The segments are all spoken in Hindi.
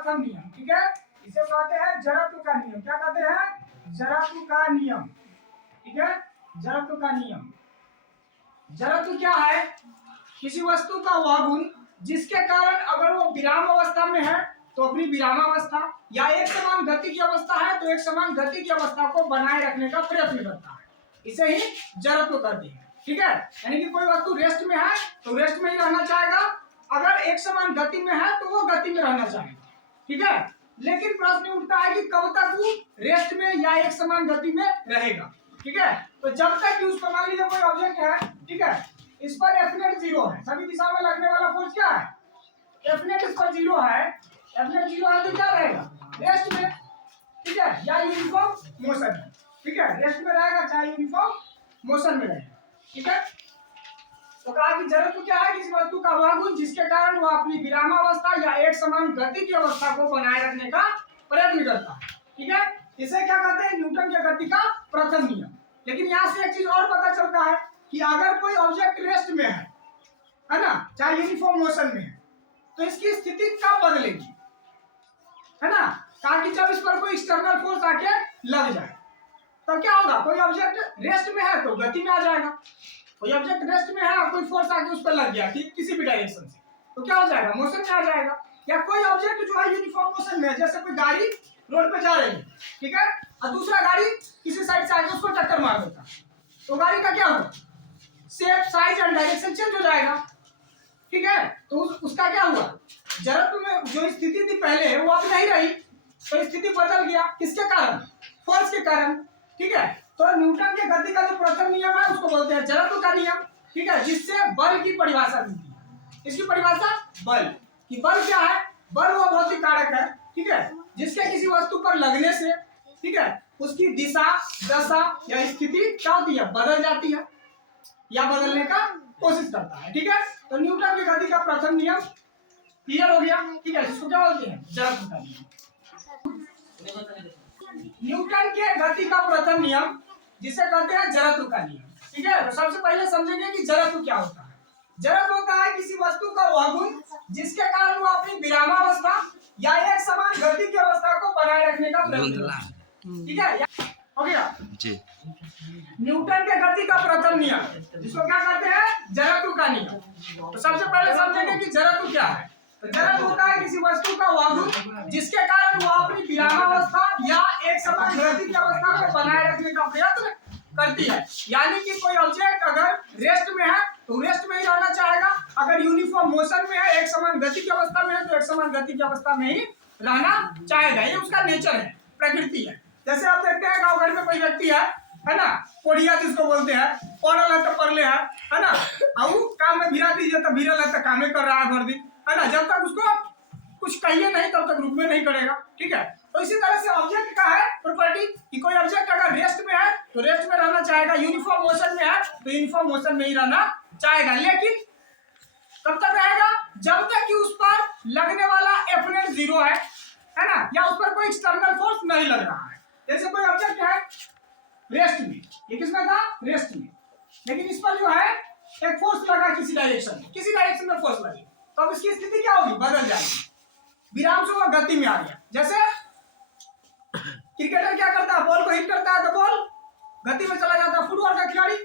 प्रथम नियम, ठीक है। इसे कहते हैं जड़त्व का नियम। क्या कहते हैं? जड़त्व का नियम, ठीक है। जड़त्व का नियम। जड़त्व क्या है? किसी वस्तु का वह गुण जिसके कारण अगर वो विराम अवस्था में है तो अपनी विरामावस्था, या एक समान गति की अवस्था है तो एक समान गति की अवस्था को बनाए रखने का प्रयत्न करता है, इसे ही जड़त्व कहते हैं, ठीक है। यानी कि कोई वस्तु रेस्ट में है तो रेस्ट में ही रहना चाहेगा, अगर एक समान गति में है तो वो गति में रहना चाहेगा, ठीक है। लेकिन प्रश्न उठता है कि कब तक वो रेस्ट में या एक समान गति में रहेगा, ठीक है। तो जब तक कि उस पर मान लीजिए कोई ऑब्जेक्ट है, ठीक है, इस पर एफ नेट 0 है, सभी दिशा में लगने वाला फोर्स क्या है? एफ नेट इस पर 0 है, एफ नेट 0 है तो क्या रहेगा? रेस्ट में, ठीक है, या यूनिफॉर्म मोशन में, ठीक है। रेस्ट में रहेगा चाहे यूनिफॉर्म मोशन में रहेगा, ठीक है। तो कहा कि जड़त्व क्या है? किसी वस्तु का वह गुण जिसके कारण वह अपनी विरामावस्था या एक समान गति की अवस्था को बनाए रखने का प्रयत्न करता है, ठीक है। इसे क्या कहते हैं? न्यूटन की गति का प्रथम नियम। लेकिन यहाँ से एक चीज और पता चलता है कि अगर कोई ऑब्जेक्ट रेस्ट में है ना, चाहे यूनिफॉर्म मोशन में है, तो इसकी स्थिति कब बदलेगी, है ना। कहा कि जब इस पर कोई एक्सटर्नल फोर्स आके लग जाए तब क्या होगा? कोई ऑब्जेक्ट रेस्ट में है तो गति में आ जाएगा, कोई ऑब्जेक्ट रेस्ट में है और कोई फोर्स आके उस पर लग गया किसी भी डायरेक्शन से तो क्या हो जाएगा? मोशन में आ जाएगा। या कोई ऑब्जेक्ट जो है यूनिफॉर्म मोशन में है, जैसे कोई गाड़ी रोड पे जा रही है, ठीक है, और दूसरा गाड़ी किसी साइड से आके उसको टक्कर मार देता तो गाड़ी का क्या होगा? Shape, size and direction change हो जाएगा, ठीक है। तो उसका क्या हुआ? जड़त्व में जो स्थिति थी पहले वो अब नहीं रही, तो स्थिति बदल गया, किसके कारण? फोर्स के कारण, ठीक है। तो न्यूटन के गति का जो प्रथम नियम है उसको बोलते हैं जड़त्व का नियम, ठीक है, जिससे बल की परिभाषा मिलती है। इसकी परिभाषा बल कि बल क्या है? बल वो भौतिक कारक है, ठीक है, जिसके किसी वस्तु पर लगने से, ठीक है, उसकी दिशा, दशा या स्थिति क्या होती है? बदल जाती है या बदलने का कोशिश करता है, ठीक है। तो न्यूटन की गति का प्रथम नियम क्लियर हो गया, ठीक है, जिसको क्या बोलते हैं? जड़त्व का नियम। न्यूटन के गति का प्रथम नियम जिसे कहते हैं जड़त्व का नियम, ठीक है। तो सबसे पहले समझेंगे कि जड़त्व क्या होता है। जड़त्व होता है किसी वस्तु का वह गुण जिसके कारण वो अपनी विरामावस्था या एक समान गति की अवस्था को बनाए रखने का प्रयत्न करता है, ठीक है। हो गया जी। न्यूटन के गति का प्रथम नियम जिसको क्या कहते हैं? जड़त्व का नियम। तो सबसे पहले समझेंगे कि जड़त्व क्या है। तो जड़त्व होता है किसी वस्तु का वह गुण जिसके कारण वह अपनी विरामावस्था या एक समान गति की अवस्था को बनाए रखने का प्रयत्न करती है। यानी कि कोई ऑब्जेक्ट अगर रेस्ट में है तो रेस्ट में ही रहना चाहेगा, अगर यूनिफॉर्म मोशन में है, एक समान गति की अवस्था में है तो एक समान गति की अवस्था में ही रहना चाहेगा। ये उसका नेचर है, प्रकृति है। जैसे आप देखते हैं गाँव घर में कोई व्यक्ति है ना, कोढ़िया जिसको बोलते हैं, पढ़ल है तो पढ़ले है ना, और काम में भिड़ा दीजिए तो भिड़ल है तो कामे कर रहा है भर दिन, है ना, जब तक उसको कुछ कहिए नहीं तब तक रुक में नहीं करेगा, ठीक है। तो इसी तरह से ऑब्जेक्ट का है प्रॉपर्टी कि कोई ऑब्जेक्ट अगर रेस्ट में है तो रेस्ट में रहना चाहेगा, यूनिफॉर्म मोशन में है तो यूनिफॉर्म मोशन में ही रहना चाहेगा। लेकिन कब तक रहेगा? जब तक कि उस पर लगने वाला एफ नेट 0 है ना, या उस पर कोई एक्सटर्नल फोर्स नहीं लग रहा है। जैसे कोई ऑब्जेक्ट है रेस्ट में, ये किसमें था? रेस्ट में, लेकिन इस पर जो है एक फोर्स लगा किसी डायरेक्शन में फोर्स लगी, तो अब इसकी स्थिति क्या होगी? बदल जाएगी, विराम से वो गति में आ गया। जैसे क्रिकेटर क्या करता है? बॉल को हिट करता है तो बॉल गति में चला जाता है। फुटबॉल का खिलाड़ी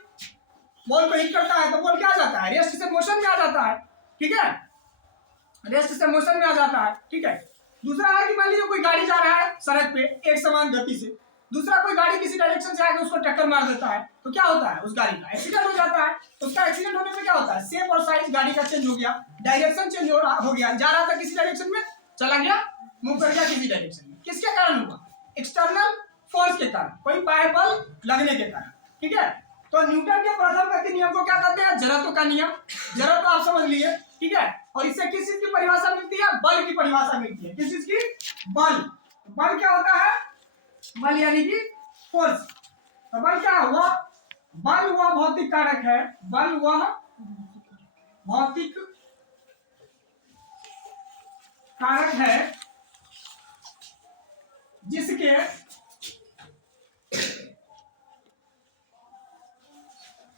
बॉल को हिट करता है तो बॉल क्या आ जाता है? रेस्ट से मोशन में आ जाता है, ठीक है, रेस्ट से मोशन में आ जाता है, ठीक है। दूसरा है कि मान लीजिए कोई गाड़ी जा रहा है सड़क पे एक समान गति से, दूसरा कोई गाड़ी किसी डायरेक्शन से आके उसको टक्कर मार देता है तो क्या होता है? उस गाड़ी का एक्सीडेंट हो जाता है। उसका एक्सीडेंट होने में क्या होता है? शेप और साइज गाड़ी का चेंज हो गया, डायरेक्शन चेंज हो गया, जा रहा था किसी डायरेक्शन में, चला गया, मूव कर गया किसी डायरेक्शन में। किसके कारण हुआ? एक्सटर्नल फोर्स के कारण, कोई बाह्य बल लगने के कारण, ठीक है। तो न्यूटन के प्रथम गति नियम को क्या कहते हैं? जड़त्व का नियम। जड़त्व आप समझ लिए, ठीक है। और इससे किस चीज की परिभाषा मिलती है? बल की परिभाषा मिलती है। किस चीज की? बल। बल क्या होता है? बल यानी कि फोर्स। तो बल क्या हुआ? बल वह भौतिक कारक है, बल वह भौतिक कारक है जिसके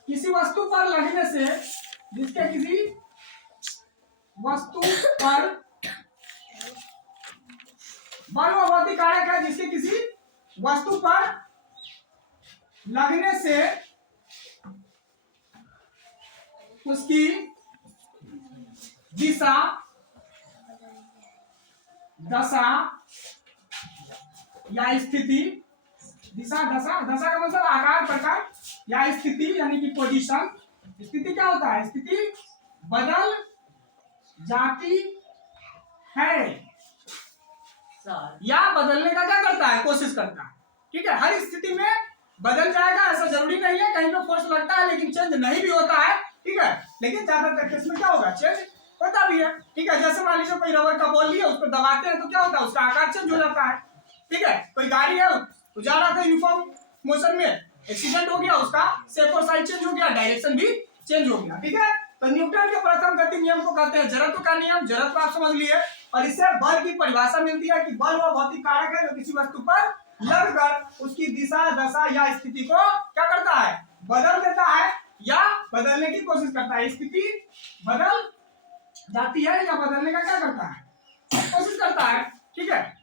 किसी वस्तु पर लगने से, जिसके किसी वस्तु पर बल वो भौतिक कारक है जिसके किसी वस्तु पर लगने से उसकी दिशा, दशा या स्थिति, दिशा दशा, दशा का मतलब आकार प्रकार, या स्थिति यानी कि पोजीशन, स्थिति क्या होता है, स्थिति बदल जाती है या बदलने का क्या करता है, कोशिश करता है। ठीक है, हर स्थिति में बदल जाएगा ऐसा जरूरी नहीं है, कहीं पे फोर्स लगता है लेकिन चेंज नहीं भी होता है। ठीक है, लेकिन ज्यादातर केस में क्या होगा, चेंज होता भी है। ठीक है, जैसे मान लीजिए कोई रबर का बॉल लिया, उसको दबाते हैं तो क्या होता है, उसका आकार चेंज हो जाता है। ठीक है, कोई गाड़ी है तो जा रहा था यूनिफॉर्म मोशन में, एक्सीडेंट हो गया, उसका शेप और साइज चेंज हो गया, डायरेक्शन भी चेंज हो गया। ठीक है, तो न्यूटन के प्रथम गति नियम को कहते हैं जड़त्व का नियम। जड़त्व आप समझ लिए, और इससे बल की परिभाषा मिलती है कि बल वह भौतिक कारक है जो किसी वस्तु पर लगकर उसकी दिशा, दशा या स्थिति को क्या करता है, बदल देता है या बदलने की कोशिश करता है। स्थिति बदल जाती है या बदलने का क्या करता है, कोशिश करता है। ठीक है,